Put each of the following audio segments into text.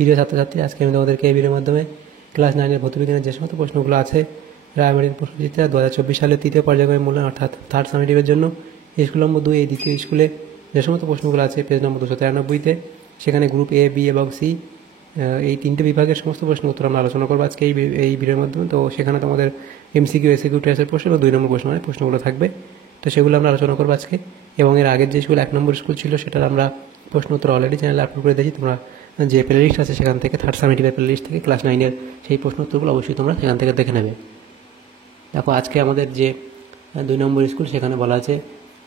প্রিয় ছাত্রছাত্রী, আজকে আমি তোমাদেরকে এই ভিডিওর মাধ্যমে ক্লাস 9-এর ভৌতবিজ্ঞানের যে সমস্ত প্রশ্নগুলো আছে রায়মার্টিন প্রশ্নবিচিত্রা 2024 সালের তৃতীয় পর্যায়ক্রমিক মূল্যায়ন অর্থাৎ থার্ড সামেটিভের জন্য স্কুল নম্বর 2 এই দ্বিতীয় স্কুলে যে সমস্ত প্রশ্নগুলো আছে পেজ নম্বর 293-তে, সেখানে গ্রুপ এ, বি এবং সি এই তিনটে বিভাগের সমস্ত প্রশ্ন উত্তর আমরা আলোচনা করবো আজকে এই ভিডিওর মাধ্যমে। তো সেখানে তোমাদের MCQ, SQ, টেস্টের প্রশ্ন এবং 2 নম্বর প্রশ্নগুলো থাকবে। তো সেগুলো আমরা আলোচনা করবো আজকে। এবং এর আগের যে স্কুল 1 নম্বর স্কুল ছিল সেটার আমরা প্রশ্ন উত্তর অলরেডি চ্যানেলে আপলোড করে দিয়েছি। তোমরা যে প্লে লিস্ট আছে সেখান থেকে থার্ড সামেটিভের প্লে লিস্ট থেকে ক্লাস 9-এর সেই প্রশ্ন উত্তরগুলো অবশ্যই তোমরা সেখান থেকে দেখে নেবে। দেখো, আজকে আমাদের যে 2 নম্বর স্কুল সেখানে বলা আছে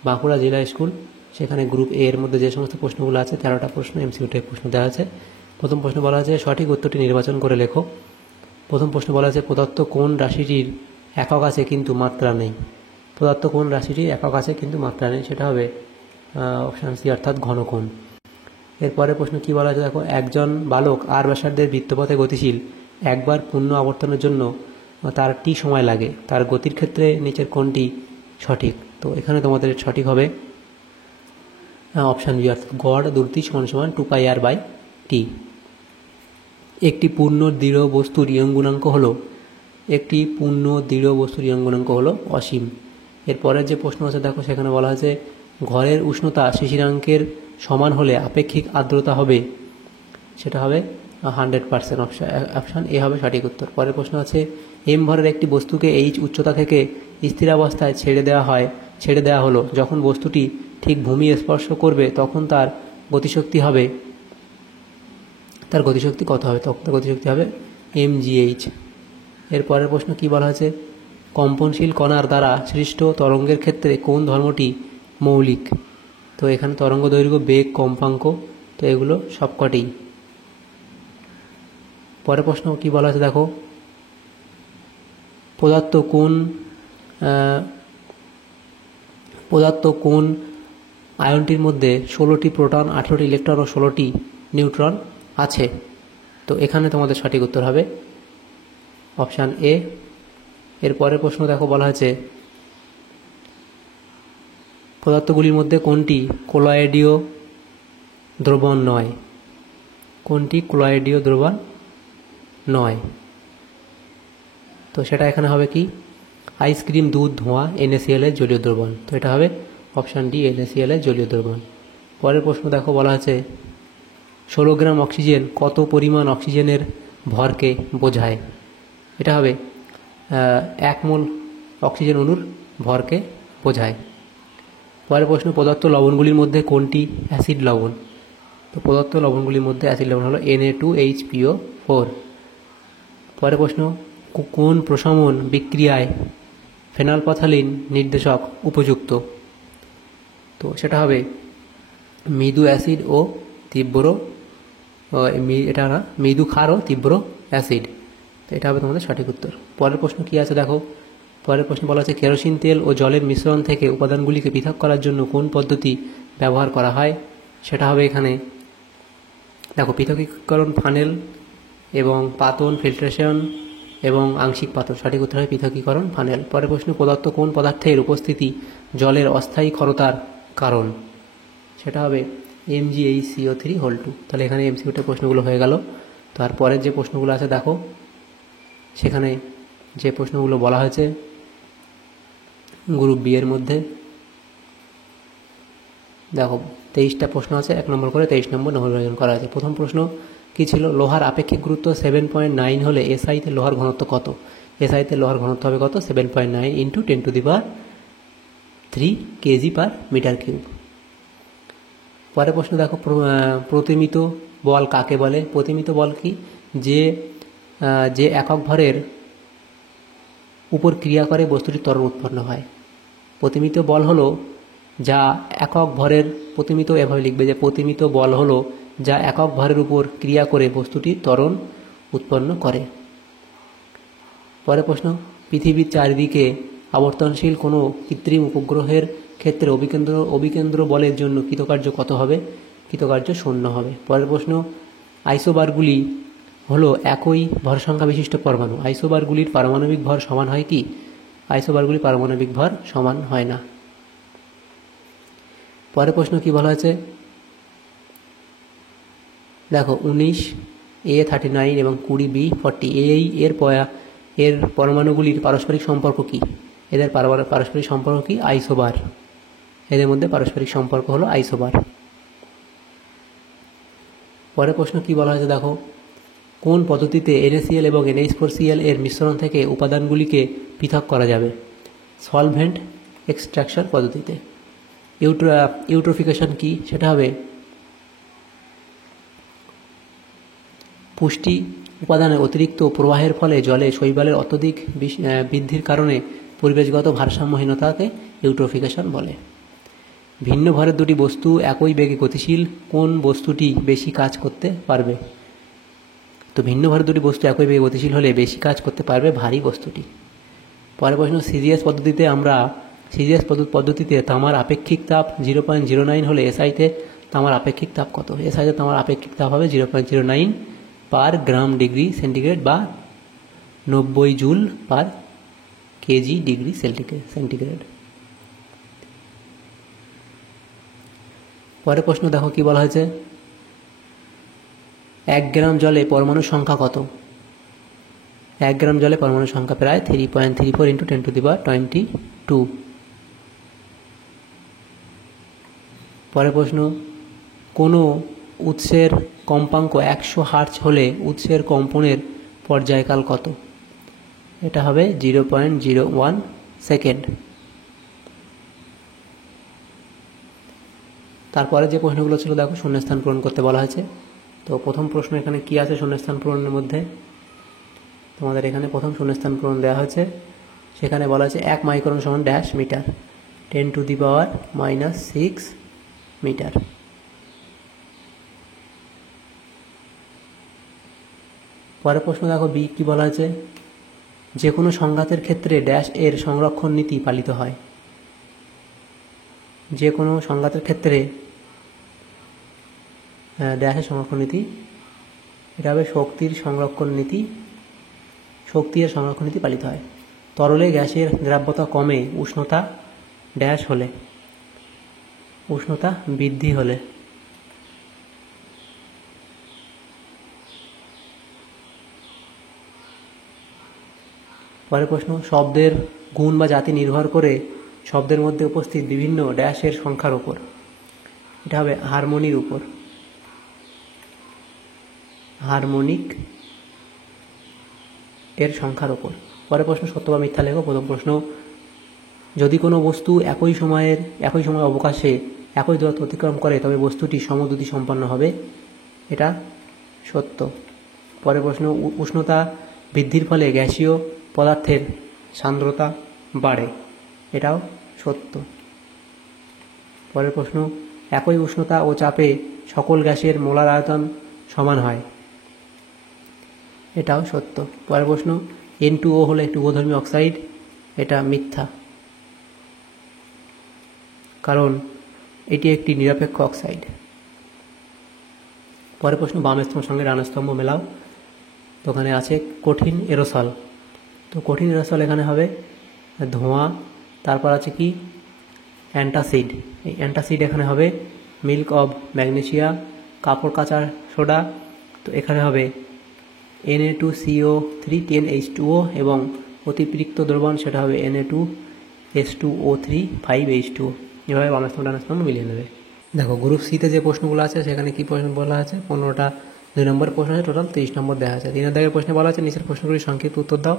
বাঁকুড়া জেলা স্কুল, সেখানে গ্রুপ এ এর মধ্যে যে সমস্ত প্রশ্নগুলো আছে 13টা প্রশ্ন MCQ টাইপ প্রশ্ন দেওয়া আছে। প্রথম প্রশ্ন বলা আছে সঠিক উত্তরটি নির্বাচন করে লেখো। প্রথম প্রশ্ন বলা আছে প্রদত্ত কোন রাশিটির একক আছে কিন্তু মাত্রা নেই। প্রদত্ত কোন রাশিটির একক আছে কিন্তু মাত্রা নেই, সেটা হবে অপশান সি অর্থাৎ ঘনকোণ। এরপরে প্রশ্ন কি বলা আছে দেখো, একজন বালক আর ব্যাসার্ধের বৃত্তপথে গতিশীল একবার পূর্ণ আবর্তনের জন্য তার টি সময় লাগে, তার গতির ক্ষেত্রে নিচের কোনটি সঠিক। তো এখানে তোমাদের সঠিক হবে অপশান বি অর্থাৎ গড় দূরত্ব সমান 2πr/t। একটি পূর্ণ দৃঢ় বস্তুর ইয়ং গুণাঙ্ক হলো অসীম। এরপরের যে প্রশ্ন আছে দেখো, সেখানে বলা আছে ঘরের উষ্ণতা শিশিরাঙ্কের সমান হলে আপেক্ষিক আর্দ্রতা হবে, সেটা হবে 100%। অপশান এ হবে সঠিক উত্তর। পরের প্রশ্ন আছে এম ভরের একটি বস্তুকে এইচ উচ্চতা থেকে স্থিরাবস্থায় ছেড়ে দেওয়া হলো, যখন বস্তুটি ঠিক ভূমি স্পর্শ করবে তখন তার গতিশক্তি কত হবে? তখন তার গতিশক্তি হবে mgh। এর পরের প্রশ্ন কি বলা হয়েছে, কম্পনশীল কণার দ্বারা সৃষ্ট তরঙ্গের ক্ষেত্রে কোন ধর্মটি মৌলিক। তো এখানে তরঙ্গ দৈর্ঘ্য, বেগ, কম্পাঙ্ক, তো এগুলো সবকটি। পরের প্রশ্ন কি বলা আছে দেখো, পদার্থ কোন আয়নটির মধ্যে 16টি প্রোটন, 18টি ইলেকট্রন ও 16টি নিউট্রন আছে। তো এখানে তোমাদের সঠিক উত্তর হবে অপশান এ। এর পরের প্রশ্ন দেখো, বলা হয়েছে পদার্থগুলির মধ্যে কোনটি কোলয়েডীয় দ্রবণ নয়। তো সেটা এখানে হবে কি, আইসক্রিম, দুধ, ধোঁয়া, NaCl এর জলীয় দ্রবণ। তো এটা হবে অপশান ডি, NaCl এর জলীয় দ্রবণ। পরের প্রশ্ন দেখো, বলা আছে 16 গ্রাম অক্সিজেন কত পরিমাণ অক্সিজেনের ভরকে বোঝায়। এটা হবে 1 মোল অক্সিজেন অণুর ভরকে বোঝায়। পরের প্রশ্ন পদার্থ লবণগুলির মধ্যে কোনটি অ্যাসিড লবণ। তো পদার্থ লবণগুলির মধ্যে অ্যাসিড লবণ হলো Na2HPO4। পরের প্রশ্ন কোন প্রশমন বিক্রিয়ায় ফেনলফথ্যালিন নির্দেশক উপযুক্ত। তো সেটা হবে মৃদু অ্যাসিড ও তীব্র, এটা না, মৃদু ক্ষার ও তীব্র অ্যাসিড। তো এটা হবে তোমাদের সঠিক উত্তর। পরের প্রশ্ন কি আছে দেখো, পরের প্রশ্ন বলা আছে কেরোসিন তেল ও জলের মিশ্রণ থেকে উপাদানগুলিকে পৃথক করার জন্য কোন পদ্ধতি ব্যবহার করা হয়। সেটা হবে এখানে দেখো পৃথকীকরণ, ফানেল এবং পাতন, ফিল্ট্রেশন এবং আংশিক পাতন। সঠিক উত্তর হয় পৃথকীকরণ, ফানেল। পরের প্রশ্ন পদার্থ কোন পদার্থের উপস্থিতি জলের অস্থায়ী ক্ষরতার কারণ। সেটা হবে MgHCO3(2). তাহলে এখানে MCQ প্রশ্নগুলো হয়ে গেল। তারপরের যে প্রশ্নগুলো আছে দেখো, সেখানে যে প্রশ্নগুলো বলা হয়েছে গ্রুপ বি এর মধ্যে দেখো 23টা প্রশ্ন আছে, 1 নম্বর করে 23 নম্বর বিভাজন করা আছে। প্রথম প্রশ্ন কি ছিল, লোহার আপেক্ষিক গুরুত্ব 7.9 হলে SI-তে লোহার ঘনত্ব কত। SI-তে লোহার ঘনত্ব হবে কত, 7.9 × 10⁻³ kg/m³। পরের প্রশ্ন দেখো, প্রতিমিত বল কাকে বলে। প্রতিমিত বল কি, যে একক ভরের উপর ক্রিয়া করে বস্তুটির ত্বরণ উৎপন্ন হয়। প্রতিমিত বল হলো যা একক ভরের, প্রতিমিত এভাবে লিখবে যে প্রতিমিত বল হলো যা একক ভরের উপর ক্রিয়া করে বস্তুটির ত্বরণ উৎপন্ন করে। পরের প্রশ্ন পৃথিবীর চারিদিকে আবর্তনশীল কোনো কৃত্রিম উপগ্রহের ক্ষেত্রে অভিকেন্দ্র বলের জন্য কৃতকার্য কত হবে। কৃতকার্য 0 হবে। পরের প্রশ্ন আইসোবারগুলি হলো একই ভর সংখ্যা বিশিষ্ট পরমাণু। আইসোবারগুলির পারমাণবিক ভর সমান হয় কি। আইসোবারগুলির পারমাণবিক ভর সমান হয় না। পরের প্রশ্ন কি বলা আছে দেখো 19 A39 এবং 20B 40, এর পরমাণুগুলির পারস্পরিক সম্পর্ক কী? এদের পারস্পরিক সম্পর্ক কি? আইসোবার। এদের মধ্যে পারস্পরিক সম্পর্ক হলো আইসোবার। পরের প্রশ্ন কি বলা হয়েছে দেখো, কোন পদ্ধতিতে NaCl এবং NH4Cl এর মিশ্রণ থেকে উপাদানগুলিকে পৃথক করা যাবে? সলভেন্ট এক্সট্রাকশন পদ্ধতিতে। ইউট্রোফিকেশন কি? সেটা হবে পুষ্টি উপাদানের অতিরিক্ত প্রবাহের ফলে জলে শৈবালের অত্যধিক বৃদ্ধির কারণে পরিবেশগত ভারসাম্যহীনতাকে ইউট্রোফিকেশন বলে। ভিন্ন ভরের দুটি বস্তু একই বেগে গতিশীল, কোন বস্তুটি বেশি কাজ করতে পারবে? তো ভিন্ন ভরের দুটি বস্তু একই বেগে গতিশীল হলে বেশি কাজ করতে পারবে ভারী বস্তুটি। পরের প্রশ্ন, সিজিএস পদ্ধতিতে তামার আপেক্ষিক তাপ 0.09 হলে এসআইতে তামার আপেক্ষিক তাপ কত? এসআইতে তামার আপেক্ষিক তাপ হবে 0.09 পার গ্রাম ডিগ্রি সেন্টিগ্রেড বা 90 joule per KG degree centigrade. পরের প্রশ্ন দেখো কি বলা হয়েছে, 1 গ্রাম জলে পরমাণুর সংখ্যা কত? 1 গ্রাম জলে পরমাণুর সংখ্যা প্রায় 3.34 × 1022। পরের প্রশ্ন, কোনো উৎসের কম্পাঙ্ক 100 হার্টজ হলে উৎসের কম্পনের পর্যায়কাল কত? এটা হবে 0.01 সেকেন্ড। তারপরে যে প্রশ্নগুলো ছিল দেখো শূন্যস্থান পূরণ করতে বলা হয়েছে। তো প্রথম প্রশ্ন এখানে কি আছে শূন্যস্থান পূরণের মধ্যে? তোমাদের এখানে প্রথম শূন্যস্থান পূরণ দেওয়া হয়েছে, সেখানে বলা হয়েছে 1 মাইক্রন সমান ড্যাশ মিটার, 10⁻⁻6 মিটার। পরের প্রশ্ন দেখো বি কি বলা হয়েছে, যে কোনো সংঘাতের ক্ষেত্রে ড্যাশ এর সংরক্ষণ নীতি পালিত হয়। যে কোনো সংঘাতের ক্ষেত্রে ড্যাশের সংরক্ষণ নীতি, এটা হবে শক্তি এর সংরক্ষণ নীতি পালিত হয়। তরলে গ্যাসের দ্রাব্যতা কমে উষ্ণতা ড্যাশ হলে, উষ্ণতা বৃদ্ধি হলে। পরের প্রশ্ন, শব্দের গুণ বা জাতি নির্ভর করে শব্দের মধ্যে উপস্থিত বিভিন্ন ড্যাশের সংখ্যার উপর। এটা হবে হারমোনির উপর, হারমোনিক এর সংখ্যার উপর। পরের প্রশ্ন, সত্য বা মিথ্যা লেখো। প্রথম প্রশ্ন, যদি কোনো বস্তু একই সময় অবকাশে একই দূরত্ব অতিক্রম করে তবে বস্তুটি সমদ্যুতি সম্পন্ন হবে। এটা সত্য। পরের প্রশ্ন, উষ্ণতা বৃদ্ধির ফলে গ্যাসীয় পদার্থের সান্দ্রতা বাড়ে। এটাও সত্য। পরের প্রশ্ন, একই উষ্ণতা ও চাপে সকল গ্যাসের মোলার আয়তন সমান হয়। এটাও সত্য। পরের প্রশ্ন, N2O হলো একটি উভধর্মী অক্সাইড। এটা মিথ্যা, কারণ এটি একটি নিরপেক্ষ অক্সাইড। পরের প্রশ্ন, বাম স্তম্ভের সঙ্গে ডান স্তম্ভ মেলাও। তো ওখানে আছে কঠিন এরোসল। তো কঠিন এরোসল এখানে হবে ধোঁয়া। তারপর আছে কি অ্যান্টাসিড। এই অ্যান্টাসিড এখানে হবে মিল্ক অব ম্যাগনেসিয়া, কাপড় কাচার সোডা। তো এখানে হবে Na2CO3 10H2O এবং অতিরিক্ত দ্রবণ সেটা হবে Na2H2O3 5H2O। এভাবে বাম স্তম্ভ ডান স্তম্ভ মিলিয়ে নেবে। দেখো গ্রুপ সিতে যে প্রশ্নগুলো আছে সেখানে কি প্রশ্ন বলা আছে, 15টা 2 নম্বর প্রশ্ন আছে, টোটাল 30 নম্বর দেওয়া আছে। 3 দাগের প্রশ্নে বলা আছে নিচের প্রশ্নগুলির সংক্ষিপ্ত উত্তর দাও।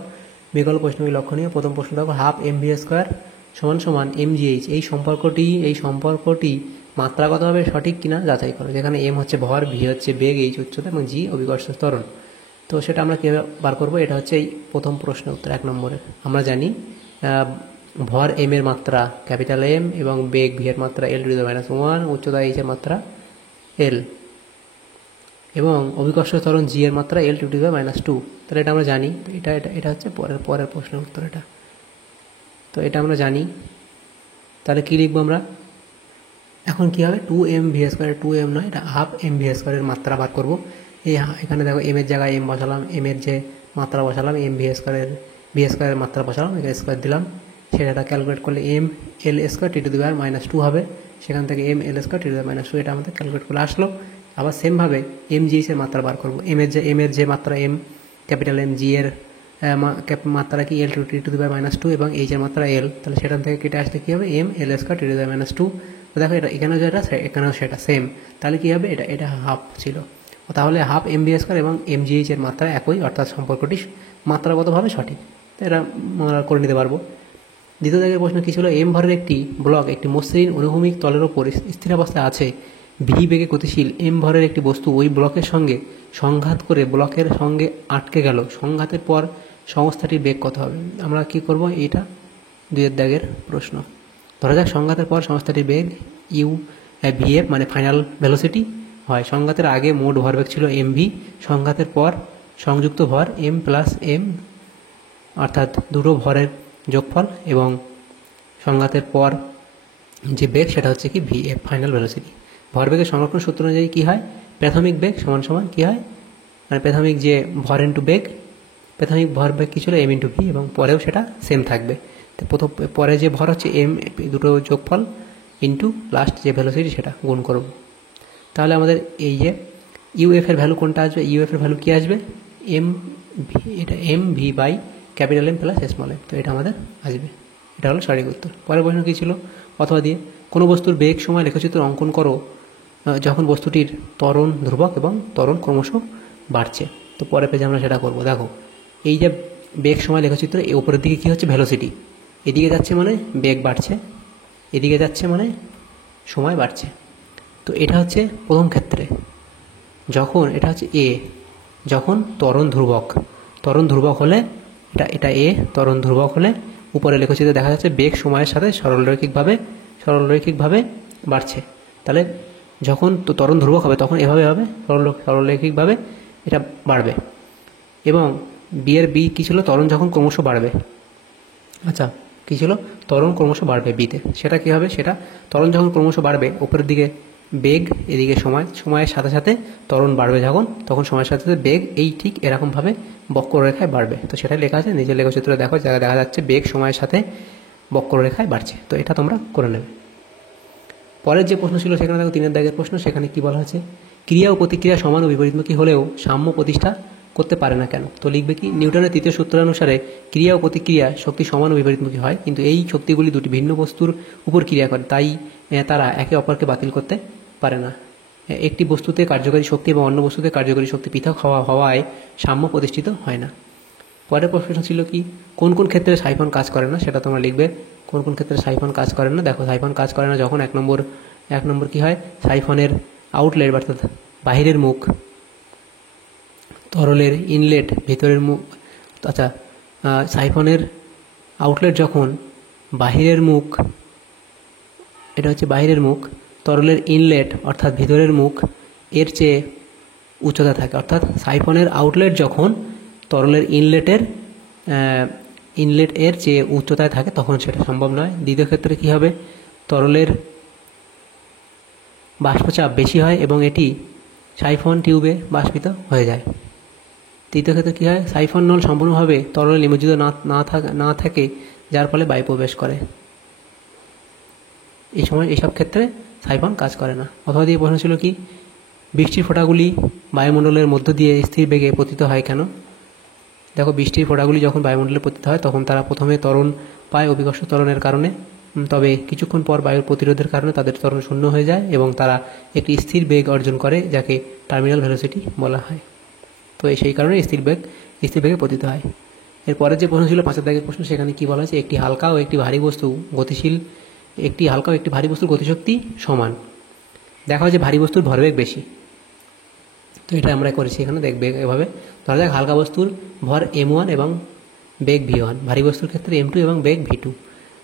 বিকল্প প্রশ্নগুলি লক্ষণীয়। প্রথম প্রশ্ন দেখো, ½ mv² সমান mgh। এই সম্পর্কটি মাত্রাগতভাবে সঠিক কিনা যাচাই করো। যেখানে m হচ্ছে ভর, v হচ্ছে বেগ, h উচ্চতা এবং g অভিকর্ষ ত্বরণ। তো সেটা আমরা কীভাবে বার করবো? এটা হচ্ছে এই প্রথম প্রশ্ন উত্তর 1 নম্বরের। আমরা জানি ভর m এর মাত্রা ক্যাপিটাল M এবং বেগ v এর মাত্রা L⁻⁻1, উচ্চতা h এর মাত্রা L এবং অভিকর্ষ ত্বরণ g এর মাত্রা L⁻²। তাহলে এটা আমরা জানি। তো এটা হচ্ছে পরের প্রশ্নের উত্তর এটা। তো এটা আমরা জানি। তাহলে কী লিখবো আমরা? এখন কী হবে, 2mv², 2m নয়, এটা ½ mv² এর মাত্রা বার করবো। এখানে দেখো m এর জায়গায় m বসালাম, m এর যে মাত্রা বসালাম mv² v² মাত্রা বসালাম, এখানে স্কোয়ার দিলাম। সেটা ক্যালকুলেট করলে m L² T⁻² হবে। সেখান থেকে m L² T⁻², এটা আমাদের ক্যালকুলেট করলে আসলো। আবার সেমভাবে mgh এর মাত্রা বার করব। এম এর যে মাত্রা m, ক্যাপিটাল M, জি এর মাত্রা কি l টু দি পাওয়ার -2 এবং h এর মাত্রা l, তাহলে সেখান থেকে কেটে আসলে কী হবে m l square to the power -2। তো দেখো এটা এখানেও যেটা এখানেও সেটা সেম, তাহলে কী হবে এটা হাফ ছিল, তাহলে হাফ mb স্কোয়ার এবং mgh এর মাত্রা একই, অর্থাৎ সম্পর্কটি মাত্রাগতভাবে সঠিক। তো এটা আমরা করে নিতে পারবো। দ্বিতীয় দাগের প্রশ্ন কী ছিল, এম ভরের একটি ব্লক একটি মসৃণ অনুভূমিক তলের ওপর স্থির অবস্থায় আছে, ভি বেগে গতিশীল এম ভরের একটি বস্তু ওই ব্লকের সঙ্গে সংঘাত করে ব্লকের সঙ্গে আটকে গেল, সংঘাতের পর সংস্থাটির বেগ কত হবে? আমরা কি করব, এইটা 2 দাগের প্রশ্ন। ধরা যাক সংঘাতের পর সংস্থাটির বেগ vf মানে ফাইনাল ভেলোসিটি হয়। সংঘাতের আগে মোট ভরবেগ ছিল mv, সংঘাতের পর সংযুক্ত ভর m প্লাস m, অর্থাৎ দুটো ভরের যোগফল, এবং সংঘাতের পর যে বেগ সেটা হচ্ছে কি vf ফাইনাল ভেলোসিটি। ভরবেগের সংরক্ষণ সূত্র অনুযায়ী কী হয়, প্রাথমিক বেগ সমান সমান কী হয়, মানে প্রাথমিক যে ভর ইন্টু বেগ, প্রাথমিক ভরবেগ কী ছিল m ইন্টু ভি, এবং পরেও সেটা সেম থাকবে। তো প্রথম পরে যে ভর হচ্ছে m, দুটো যোগফল ইন্টু লাস্ট যে ভেলোসিটি সেটা গুণ করব। তাহলে আমাদের এই যে ইউএফ এর ভ্যালু কোনটা আসবে, ইউএফ এর ভ্যালু কী আসবে, এম ভি, এটা M V by capital M plus small M. তো এটা আমাদের আসবে, এটা হলো সঠিক উত্তর। পরের প্রশ্ন কী ছিল, অথবা দিয়ে কোনো বস্তুর বেগ সময় লেখচিত্র অঙ্কন করো যখন বস্তুটির ত্বরণ ধ্রুবক এবং ত্বরণ ক্রমশ বাড়ছে। তো পরের পেজে আমরা সেটা করব। দেখো এই যে বেগ সময় লেখচিত্র, এই উপরের দিকে কী হচ্ছে, ভেলোসিটি, এদিকে যাচ্ছে মানে বেগ বাড়ছে, এদিকে যাচ্ছে মানে সময় বাড়ছে। তো এটা হচ্ছে প্রথম ক্ষেত্রে, যখন এটা হচ্ছে এ, যখন ত্বরণ ধ্রুবক হলে এটা এ, ত্বরণ ধ্রুবক হলে উপরে লেখচিত্রে দেখা যাচ্ছে বেগ সময়ের সাথে সরলরৈখিকভাবে বাড়ছে। তাহলে যখন ত্বরণ ধ্রুবক হবে তখন এভাবে হবে, সরলরৈখিকভাবে এটা বাড়বে। এবং বি কী ছিল, ত্বরণ যখন ক্রমশ বাড়বে, আচ্ছা কী ছিল, ত্বরণ ক্রমশ বাড়বে বিতে, সেটা কী হবে, সেটা ত্বরণ যখন ক্রমশ বাড়বে উপরের দিকে বেগ, এদিকে সময়ের সাথে সাথে ত্বরণ বাড়বে তখন সময়ের সাথে সাথে বেগ এই ঠিক এরকমভাবে বক্ররেখায় বাড়বে। তো সেটাই লেখা আছে নিজের লেখচিত্রে, দেখো জায়গায় দেখা যাচ্ছে বেগ সময়ের সাথে বক্ররেখায় বাড়ছে। তো এটা তোমরা করে নেবে। পরের যে প্রশ্ন ছিল সেখানে দেখো 3 দাগের প্রশ্ন, সেখানে কি বলা আছে, ক্রিয়া ও প্রতিক্রিয়া সমান ও বিপরীতমুখী হলেও সাম্য প্রতিষ্ঠা করতে পারে না কেন? তো লিখবে কি, নিউটনের তৃতীয় সূত্রানুসারে ক্রিয়া ও প্রতিক্রিয়া শক্তি সমান ও বিপরীতমুখী হয়, কিন্তু এই শক্তিগুলি দুটি ভিন্ন বস্তুর উপর ক্রিয়া করে, তাই তারা একে অপরকে বাতিল করতে পারে না। একটি বস্তুতে কার্যকারী শক্তি এবং অন্য বস্তুতে কার্যকারী শক্তি পৃথক হওয়ায় সাম্য প্রতিষ্ঠিত হয় না। পরের প্রশ্ন ছিল কি, কোন কোন ক্ষেত্রে সাইফন কাজ করে না, সেটা তোমরা লিখবে। কোন কোন ক্ষেত্রে সাইফন কাজ করে না, দেখো সাইফন কাজ করে না যখন এক নম্বর কি হয়, সাইফনের আউটলেট অর্থাৎ বাহিরের মুখ, তরলের ইনলেট ভিতরের মুখ, আচ্ছা সাইফনের আউটলেট যখন বাহিরের মুখ, এটা হচ্ছে বাহিরের মুখ, তরলের ইনলেট অর্থাৎ ভিতরের মুখ এর চেয়ে উচ্চতা থাকে, অর্থাৎ সাইফনের আউটলেট যখন তরলের ইনলেট এর চেয়ে উচ্চতায় থাকে তখন সেটা সম্ভব নয়। দ্বিতীয় ক্ষেত্রে কি হবে, তরলের বাষ্পচাপ বেশি হয় এবং এটি সাইফন টিউবে বাষ্পিত হয়ে যায়। তৃতীয় ক্ষেত্রে কী হয়, সাইফন নল সম্পূর্ণভাবে তরলে নিমজ্জিত না থাকে, যার ফলে বায়ু প্রবেশ করে। এই সময় এইসব ক্ষেত্রে সাইফন কাজ করে না। অথবা দিয়ে প্রশ্ন ছিল কি, বৃষ্টির ফোঁটাগুলি বায়ুমণ্ডলের মধ্য দিয়ে স্থির বেগে পতিত হয় কেন? দেখো বৃষ্টির ফোঁটাগুলি যখন বায়ুমণ্ডলে পতিত হয় তখন তারা প্রথমে ত্বরণ পায় অভিকর্ষ ত্বরণের কারণে, তবে কিছুক্ষণ পর বায়ুর প্রতিরোধের কারণে তাদের ত্বরণ শূন্য হয়ে যায় এবং তারা একটি স্থির বেগ অর্জন করে, যাকে টার্মিনাল ভেলোসিটি বলা হয়। তো সেই কারণে স্থির বেগে পতিত হয়। এরপরের যে প্রশ্ন ছিল 5 দাগের প্রশ্ন, সেখানে কি বলা হয়েছে, একটি হালকা ও একটি ভারী বস্তু গতিশীল, একটি হালকা ও একটি ভারী বস্তুর গতিশক্তি সমান। দেখা হয় যে ভারী বস্তুর ভরবেগ বেশি, তো এটা আমরা করেছি এখানে, দেখবে এভাবে ধরা যাক হালকা বস্তুর ভর m1 এবং বেগ v1, ভারী বস্তুর ক্ষেত্রে m2 এবং বেগ v2।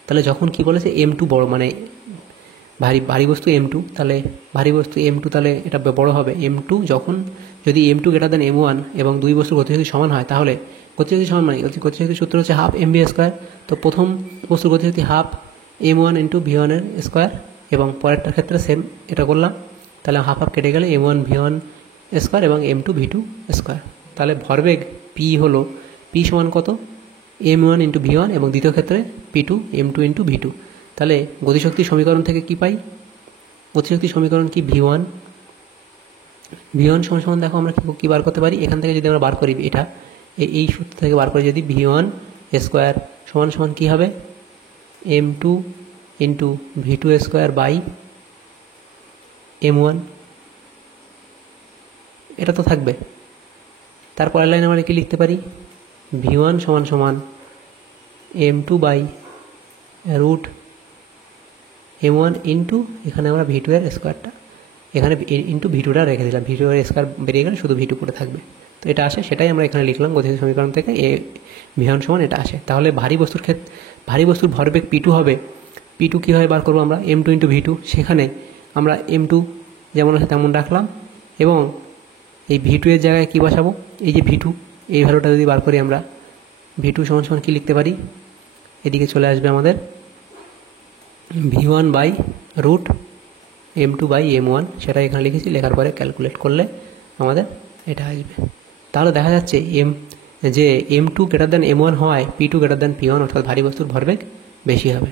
তাহলে যখন কি বলেছে m2 বড়, মানে ভারী বস্তু m2, তাহলে ভারী বস্তু m2, তাহলে এটা বড় হবে m2, যখন যদি m2 গ্রেটার দেন m1 এবং দুই বস্তুর গতিশক্তি সমান হয়, তাহলে গতিশক্তি সমান মানে গতিশক্তির সূত্র হচ্ছে হাফ mv স্কোয়ার। তো প্রথম বস্তুর গতিশক্তি হাফ m1 ইন্টু v1 এর স্কোয়ার, এবং পরেরটার ক্ষেত্রে সেম এটা করলাম, তাহলে হাফ কেটে গেলে m1 v1 স্কোয়ার এবং m2 v2 স্কোয়ার। তাহলে ভরবেগ p সমান কত, m1 ইন্টু v1, এবং দ্বিতীয় ক্ষেত্রে p2 m2 ইন্টু v2। তাহলে গতিশক্তির সমীকরণ থেকে কি পাই, গতিশক্তির সমীকরণ কি v1 V1 সমান সমান দেখো আমরা কী বার করতে পারি, এখান থেকে যদি আমরা বার করি এটা এই সূত্র থেকে বার করে যদি V1 স্কোয়ার সমান সমান কী হবে M2 into V2 square by M1, এটা তো থাকবে। তারপরের লাইন আমরা কি লিখতে পারি, V1 সমান সমান M2 by root M1 into এখানে আমরা V2 এর স্কোয়ারটা এখানে ইন্টু V2টা রেখে দিলাম, V2 এর স্কোয়ার বেরিয়ে গেলে শুধু V2 পড়ে থাকবে। তো এটা আসে, সেটাই আমরা এখানে লিখলাম গতিশীল সমীকরণ থেকে V1 সমান এটা আসে। তাহলে ভারী বস্তুর ভরবেগ P2 হবে, P2 কীভাবে বার করবো আমরা, M2 ইন্টু V2, সেখানে আমরা M2 যেমন আছে তেমন রাখলাম এবং এই V2 এর জায়গায় কী বসাবো, এই যে V2 এই ভ্যালুটা যদি বার করি আমরা V2 সমান সমান কী লিখতে পারি, এদিকে চলে আসবে আমাদের V1 by root M2 by M1, সেটা এখানে লিখেছি, লেখার পরে ক্যালকুলেট করলে আমাদের এটা আসবে। তাহলে দেখা যাচ্ছে যে M2 গ্রেটার দ্যান M1 হওয়ায় P2 গ্রেটার দ্যান P1, অর্থাৎ ভারী বস্তুর ভরবেগ বেশি হবে।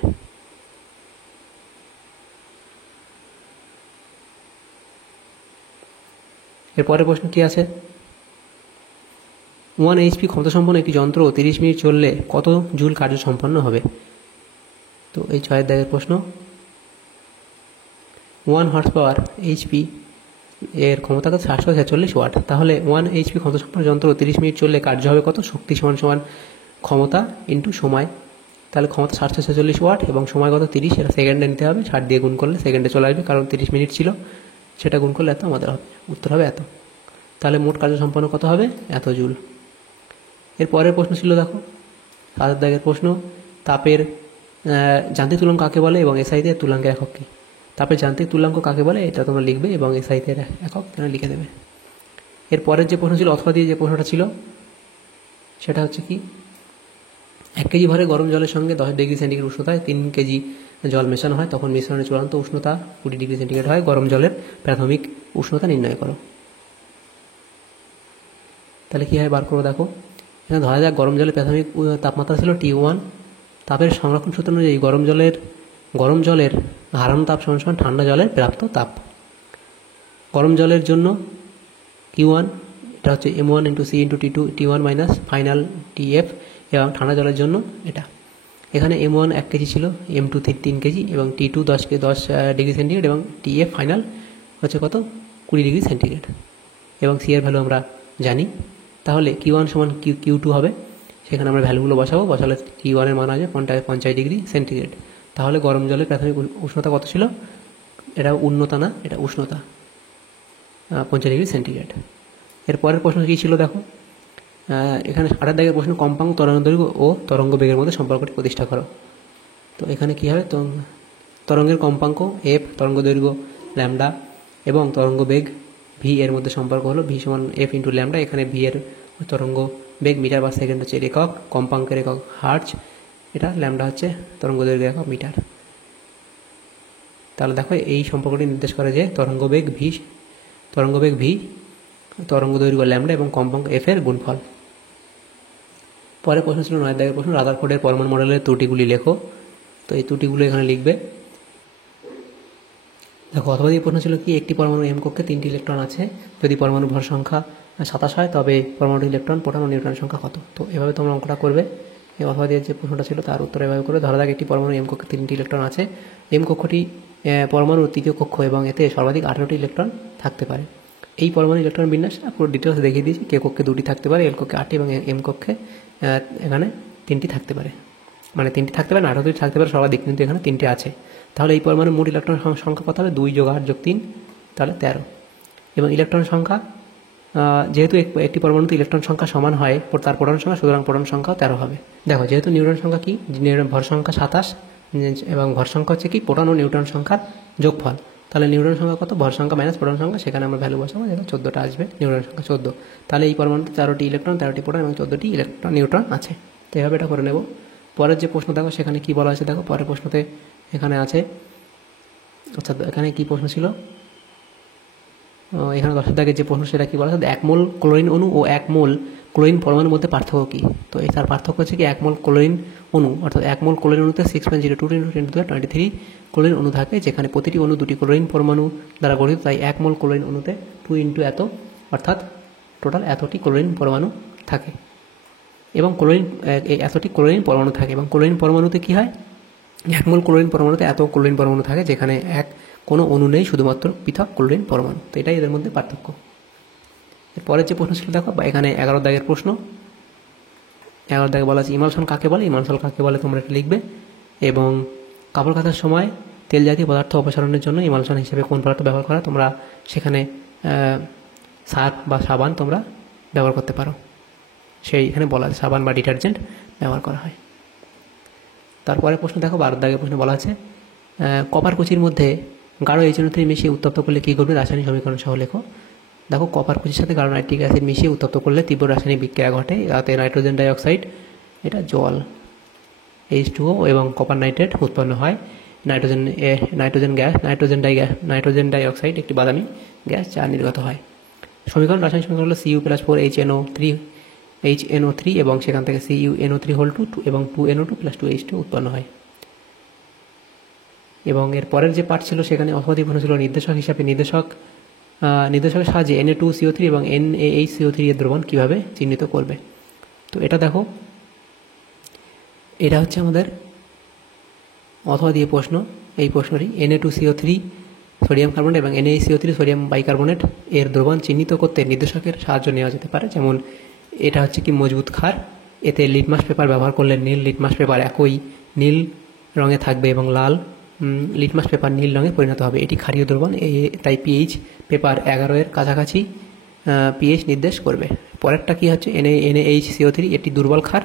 এরপরের প্রশ্ন কি আছে, 1 HP ক্ষমতাসম্পন্ন একটি যন্ত্র 30 মিনিট চললে কত জুল কার্য সম্পন্ন হবে। তো এই 6 দাগের প্রশ্ন, 1 হর্স পাওয়ার HP এর ক্ষমতা কত, 746 ওয়াট। তাহলে 1 HP ক্ষমতাসম্পন্ন যন্ত্র 30 মিনিট চললে কার্য হবে কত, শক্তি সমান সমান ক্ষমতা ইন্টু সময়। তাহলে ক্ষমতা 746 ওয়াট এবং সময় কত 30, এটা সেকেন্ডে নিতে হবে, 60 দিয়ে গুণ করলে সেকেন্ডে চলে আসবে, কারণ 30 মিনিট ছিল, সেটা গুণ করলে এত আমাদের হবে, উত্তর হবে এত। তাহলে মোট কার্য সম্পন্ন কত হবে, এত জুল। এর পরের প্রশ্ন ছিল দেখো 7 দাগের প্রশ্ন, তাপের যান্ত্রিক তুল্যাঙ্ক কাকে বলে এবং এসআইতে তুল্যাঙ্কের একক কী। তাপের যান্ত্রিক তুল্যাঙ্ক কাকে বলে এটা তোমরা লিখবে এবং এসআইতে একক এখানে লিখে দেবে। এর পরের যে প্রশ্ন ছিল অথবা দিয়ে যে প্রশ্নটা ছিল সেটা হচ্ছে কি, 1 কেজি ভরে গরম জলের সঙ্গে 10 ডিগ্রি সেন্টিগ্রেড উষ্ণতায় 3 কেজি জল মেশানো হয়, তখন মিশ্রণের চূড়ান্ত উষ্ণতা 20 ডিগ্রি সেন্টিগ্রেড হয়, গরম জলের প্রাথমিক উষ্ণতা নির্ণয় করো। তাহলে কীভাবে বার করবো দেখো, এখানে ধরা যাক গরম জলের প্রাথমিক তাপমাত্রা ছিল T1, তাপের সংরক্ষণ সূত্র অনুযায়ী গরম জলের হারানো তাপ সমান সমান ঠান্ডা জলের প্রাপ্ত তাপ। গরম জলের জন্য Q1 এটা হচ্ছে M1 into C into T1 minus final TF, এবং ঠান্ডা জলের জন্য এটা এখানে M1 1 কেজি ছিল, M2 3 কেজি এবং T2 10 ডিগ্রি সেন্টিগ্রেড এবং TF ফাইনাল হচ্ছে কত 20 ডিগ্রি সেন্টিগ্রেড, এবং C এর ভ্যালু আমরা জানি। তাহলে Q1 সমান Q2 হবে, সেখানে আমরা ভ্যালুগুলো বসালে Q1 এর মান আসবে 50 ডিগ্রি সেন্টিগ্রেড। তাহলে গরম জলের প্রাথমিক উষ্ণতা কত ছিল, এটা উষ্ণতা না, এটা উষ্ণতা 50 ডিগ্রি সেন্টিগ্রেড। এরপরের প্রশ্ন কী ছিল দেখো, এখানে 8 দাগের প্রশ্ন, কম্পাঙ্ক তরঙ্গ দৈর্ঘ্য ও তরঙ্গ বেগের মধ্যে সম্পর্কটি প্রতিষ্ঠা করো। তো এখানে কী হবে, তরঙ্গের কম্পাঙ্ক F, তরঙ্গ দৈর্ঘ্য ল্যামডা এবং তরঙ্গ বেগ V এর মধ্যে সম্পর্ক হলো V সমান F ইন্টু ল্যামডা। এখানে V এর তরঙ্গ বেগ মিটার বা সেকেন্ড হচ্ছে একক, কম্পাঙ্কের একক হার্জ, এটা ল্যামডা হচ্ছে তরঙ্গ দৈর্ঘ্য একক মিটার। তাহলে দেখো এই সম্পর্কটি নির্দেশ করে যে তরঙ্গ বেগ V তরঙ্গ দৈর্ঘ্য ল্যামডা এবং কম্পাঙ্ক F এর গুণফল। পরের প্রশ্ন ছিল 9 দাগের প্রশ্ন, রাদারফোর্ডের পরমাণু মডেলের ত্রুটিগুলি লেখো। তো এই ত্রুটিগুলো এখানে লিখবে। দেখো অথবা এই প্রশ্ন ছিল কি, একটি পরমাণু M কক্ষে 3টি ইলেকট্রন আছে, যদি পরমাণুর ভর সংখ্যা 27 হয় তবে পরমাণুর ইলেকট্রন, প্রোটন ও নিউট্রনের সংখ্যা কত। তো এভাবে তোমরা অঙ্কটা করবে। এই অথবা দিয়ে যে প্রশ্নটা ছিল তার উত্তর এভাবে করবে। ধরা যাক একটি পরমাণু M কক্ষে 3টি ইলেকট্রন আছে, M কক্ষটি পরমাণুর তৃতীয় কক্ষ এবং এতে সর্বাধিক 18টি ইলেকট্রন থাকতে পারে। এই পরমাণু ইলেকট্রন বিন্যাস পুরো ডিটেলস দেখিয়ে দিয়েছি, কে কক্ষে 2টি থাকতে পারে, L কক্ষে 8টি এবং M কক্ষে এখানে 3টি থাকতে পারে, মানে 3টি থাকতে পারে না, 18টি থাকতে পারে সর্বাধিক, কিন্তু এখানে 3টে আছে। তাহলে এই পরমাণুর মোট ইলেকট্রন সংখ্যা কত হবে, 2 যোগ 8 যোগ 3, তাহলে 13। এবং ইলেকট্রন সংখ্যা, যেহেতু একটি পরমাণুতে ইলেকট্রন সংখ্যা সমান হয় তার প্রোটন সংখ্যা, সুতরাং প্রোটন সংখ্যাও 13 হবে। দেখো যেহেতু নিউট্রন সংখ্যা কি, ভর সংখ্যা 27 এবং ভর সংখ্যা হচ্ছে কি প্রোটন ও নিউট্রন সংখ্যার যোগফল, তাহলে নিউট্রন সংখ্যা কত, ভর সংখ্যা মাইনাস প্রোটন সংখ্যা, সেখানে আমরা ভ্যালু বসাবো, যেটা 14টা আসবে, নিউট্রন সংখ্যা 14। তাহলে এই পরমাণুতে 13টি ইলেকট্রন, 13টি প্রোটন এবং 14টি নিউট্রন আছে। তো এইভাবে এটা করে নেব। পরের যে প্রশ্ন দেখো সেখানে কি বলা আছে, দেখো পরের প্রশ্নতে এখানে আছে, আচ্ছা এখানে কি প্রশ্ন ছিল, এখানে 10 দাগের যে প্রশ্ন সেটা কি বলা আছে, 1 মোল ক্লোরিন অণু ও 1 মোল ক্লোরিন পরমাণুর মধ্যে পার্থক্য কী। তো তার পার্থক্য হচ্ছে কি, 1 মোল ক্লোরিন অণু অর্থাৎ 1 মোল ক্লোরিন অণুতে 6.02 × 10⁻23 ক্লোরিন অণু থাকে, যেখানে প্রতিটি অণু 2টি ক্লোরিন পরমাণু দ্বারা গঠিত। তাই 1 মোল ক্লোরিন অণুতে 2 × এত অর্থাৎ টোটাল এতটি ক্লোরিন পরমাণু থাকে এবং এতটি ক্লোরিন পরমাণু থাকে। এবং ক্লোরিন পরমাণুতে কী হয়, 1 মোল ক্লোরিন পরমাণুতে এত ক্লোরিন পরমাণু থাকে, যেখানে কোনো অণু নেই, শুধুমাত্র পৃথক ক্লোরিন পরমাণু। তো এটাই এদের মধ্যে পার্থক্য। এরপরের যে প্রশ্ন ছিল দেখো, বা এখানে 11 দাগের প্রশ্ন। 11 দাগে বলা আছে ইমালশন কাকে বলে, ইমালশন কাকে বলে তোমরা এটা লিখবে। এবং কাপড় কাচার সময় তেল জাতীয় পদার্থ অপসারণের জন্য ইমালশন হিসেবে কোন পদার্থ ব্যবহার করা, তোমরা সেখানে সার্ফ বা সাবান তোমরা ব্যবহার করতে পারো, সেই এখানে বলা আছে সাবান বা ডিটারজেন্ট ব্যবহার করা হয়। তারপরে প্রশ্ন দেখো, 12 দাগের প্রশ্ন বলা আছে কপার কুচির মধ্যে গাঢ় HNO3 মিশিয়ে উত্তপ্ত করলে কী ঘটবে, রাসায়নিক সমীকরণ সহ লেখো। দেখো, কপার কুচির সাথে গাঢ় নাইট্রিক অ্যাসিড মিশিয়ে উত্তপ্ত করলে তীব্র রাসায়নিক বিক্রিয়া ঘটে, তাতে নাইট্রোজেন ডাইঅক্সাইড, এটা জল H2O এবং কপার নাইট্রেট উৎপন্ন হয়। নাইট্রোজেন ডাইঅক্সাইড একটি বাদামি গ্যাস যা নির্গত হয়। সমীকরণ, রাসায়নিক সমীকরণ হলো Cu+4HNO3 এবং সেখান থেকে CuNO3(2) এবং 2NO2 + 2H2 উৎপন্ন হয়। এবং এর পরের যে পার্ট ছিল সেখানে অথবাদি প্রশ্ন ছিল নির্দেশক হিসাবে নির্দেশকের সাহায্যে Na2CO3 এবং NaHCO3 এর দ্রবণ কীভাবে চিহ্নিত করবে। তো এটা দেখো, এটা হচ্ছে আমাদের অথবা দিয়ে প্রশ্ন। এই প্রশ্নটি Na2CO3 সোডিয়াম কার্বনেট এবং NaHCO3 সোডিয়াম বাইকার্বনেট এর দ্রবণ চিহ্নিত করতে নির্দেশকের সাহায্য নেওয়া যেতে পারে। যেমন এটা হচ্ছে কি মজবুত ক্ষার, এতে লিটমাস পেপার ব্যবহার করলে নীল লিটমাস পেপার একই নীল রঙে থাকবে এবং লাল লিটমাস পেপার নীল রঙে পরিণত হবে। এটি ক্ষারীয় দ্রবণ, তাই পিএইচ পেপার 11 এর কাছাকাছি পিএইচ নির্দেশ করবে। পরেরটা কি হচ্ছে NaHCO3, এটি দুর্বল ক্ষার,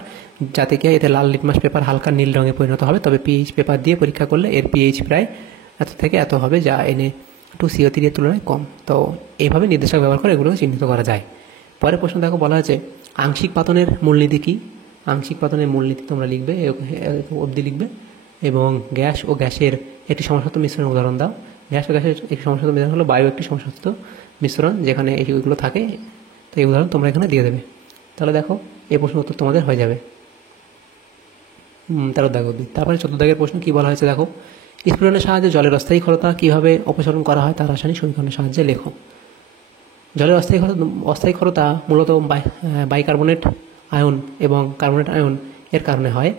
যাতে কি এতে লাল লিটমাস পেপার হালকা নীল রঙে পরিণত হবে, তবে পিএইচ পেপার দিয়ে পরীক্ষা করলে এর পিএইচ প্রায় এত থেকে এত হবে, যা Na2CO3 এর তুলনায় কম। তো এইভাবে নির্দেশক ব্যবহার করে এগুলো চিহ্নিত করা যায়। পরের প্রশ্ন দেখো, বলা হয়েছে আংশিক পাতনের মূলনীতি কী। আংশিক পাতনের মূলনীতি তোমরা লিখবে, অবধি লিখবে। এবং গ্যাস ও গ্যাসের একটি সমসাত্ত্ব মিশ্রণের উদাহরণ দাও। গ্যাস ও গ্যাসের একটি সমসাত্ত্ব মিশ্রণ হলো বায়ু একটি সমসাত্ত্ব মিশ্রণ, যেখানে এইগুলো থাকে। তো এই উদাহরণ তোমরা এখানে দিয়ে দেবে। তাহলে দেখো, এই প্রশ্ন উত্তর তোমাদের হয়ে যাবে 13 দাগ অবধি। তারপরে 14 দাগের প্রশ্ন কী বলা হয়েছে দেখো, স্ফুটনের সাহায্যে জলের অস্থায়ী ক্ষারতা কীভাবে অপসারণ করা হয় তা রাসায়নিক সমীকরণের সাহায্যে লেখো। জলের অস্থায়ী ক্ষারতা মূলত বাইকার্বনেট আয়ন এবং কার্বনেট আয়ন এর কারণে হয়।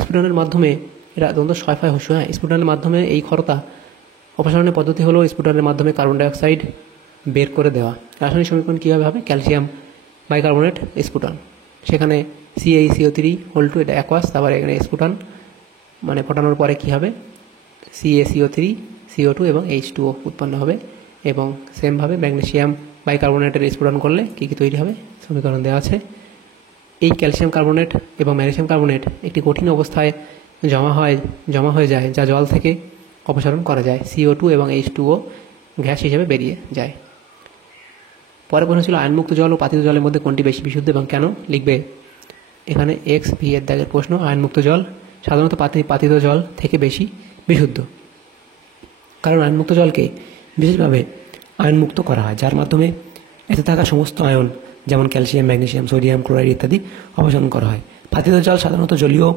স্ফুটনের মাধ্যমে, এটা দ্বন্দ্ব ছয় হস্য, স্ফুটনের মাধ্যমে এই ক্ষারতা অপসারণের পদ্ধতি হলো স্ফুটনের মাধ্যমে কার্বন ডাইঅক্সাইড বের করে দেওয়া। রাসায়নিক সমীকরণ কীভাবে হবে, ক্যালসিয়াম বাইকার্বনেট স্ফুটন, সেখানে CaCO3(2) এটা অ্যাকোয়াস, তারপরে এখানে স্ফুটন মানে ফোটানোর পরে কী হবে, CaCO3 CO2 এবং H2O উৎপন্ন হবে। এবং সেমভাবে ম্যাগনেসিয়াম বাইকার্বনেটের স্ফুটন করলে কী কী তৈরি হবে সমীকরণ দেওয়া আছে। এই ক্যালসিয়াম কার্বনেট এবং ম্যাগনেসিয়াম কার্বনেট একটি কঠিন অবস্থায় জমা হয়ে যায়, যা জল থেকে অপসারণ করা যায়। CO2 এবং H2O গ্যাস হিসেবে বেরিয়ে যায়। পরের প্রশ্ন ছিল আয়নমুক্ত জল ও পাতিত জলের মধ্যে কোনটি বেশি বিশুদ্ধ এবং কেন, লিখবে। এখানে XV এর দাগের প্রশ্ন। আয়নমুক্ত জল সাধারণত পাতিত জল থেকে বেশি বিশুদ্ধ, কারণ আয়নমুক্ত জলকে বিশেষভাবে আয়নমুক্ত করা হয়, যার মাধ্যমে এতে থাকা সমস্ত আয়ন যেমন ক্যালসিয়াম, ম্যাগনেসিয়াম, সোডিয়াম ক্লোরাইড ইত্যাদি অপসারণ করা হয়। পাতিত জল সাধারণত জলীয়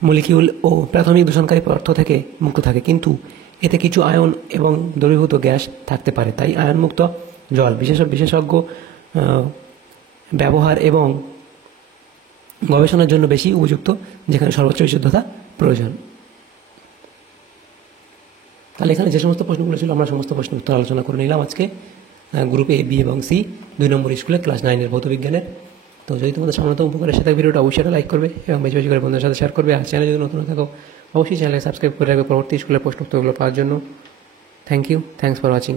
মলিকিউল ও প্রাথমিক দূষণকারী পদার্থ থেকে মুক্ত থাকে, কিন্তু এতে কিছু আয়ন এবং দ্রবীভূত গ্যাস থাকতে পারে। তাই আয়নমুক্ত জল বিশেষজ্ঞ ব্যবহার এবং গবেষণার জন্য বেশি উপযুক্ত, যেখানে সর্বোচ্চ বিশুদ্ধতা প্রয়োজন। তাহলে এখানে যে সমস্ত প্রশ্নগুলো ছিল আমরা সমস্ত প্রশ্ন উত্তর আলোচনা করে নিলাম আজকে গ্রুপে A, B এবং C 2 নম্বর স্কুলে ক্লাস 9-এর ভৌতবিজ্ঞানের। তো যদি তোমাদের সামান্য উপকারের সাথে ভিডিওটা অবশ্যই লাইক করবে এবং বেশি বেশি করে বন্ধুদের সাথে শেয়ার করবে। আর চ্যানেলে যদি নতুন থাকো অবশ্যই চ্যানেলকে সাবস্ক্রাইব করে রাখবে পরবর্তী স্কুলের প্রশ্ন উত্তরগুলো পাওয়ার জন্য। Thanks for watching.